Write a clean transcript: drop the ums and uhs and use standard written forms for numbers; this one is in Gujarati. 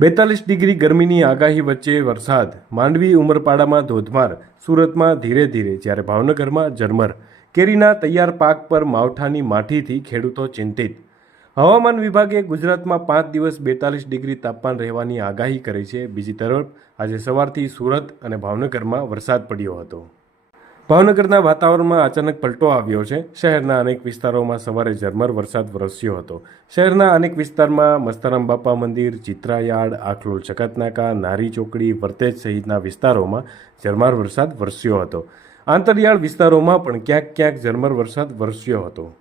બેતાલીસ ડિગ્રી ગરમીની આગાહી વચ્ચે વરસાદ, માંડવી ઉમરપાડામાં ધોધમાર, સુરતમાં ધીરે ધીરે, જ્યારે ભાવનગરમાં ઝરમર. કેરીના તૈયાર પાક પર માવઠાની માઠીથી ખેડૂતો ચિંતિત. હવામાન વિભાગે ગુજરાતમાં 5 દિવસ 42 ડિગ્રી તાપમાન રહેવાની આગાહી કરી છે. બીજી તરફ આજે સવારથી સુરત અને ભાવનગરમાં વરસાદ પડ્યો હતો. ભાવનગરના વાતાવરણમાં અચાનક પલટો આવ્યો છે. શહેરના અનેક વિસ્તારોમાં સવારે ઝરમર વરસાદ વરસ્યો હતો. શહેરના અનેક વિસ્તારમાં મસ્તારામ બાપા મંદિર, ચિત્રાયાર્ડ, આખલોલ ચકતનાકા, નારી ચોકડી, વર્તેજ સહિતના વિસ્તારોમાં ઝરમર વરસાદ વરસ્યો હતો. આંતરિયાળ વિસ્તારોમાં પણ ક્યાંક ક્યાંક ઝરમર વરસાદ વરસ્યો હતો.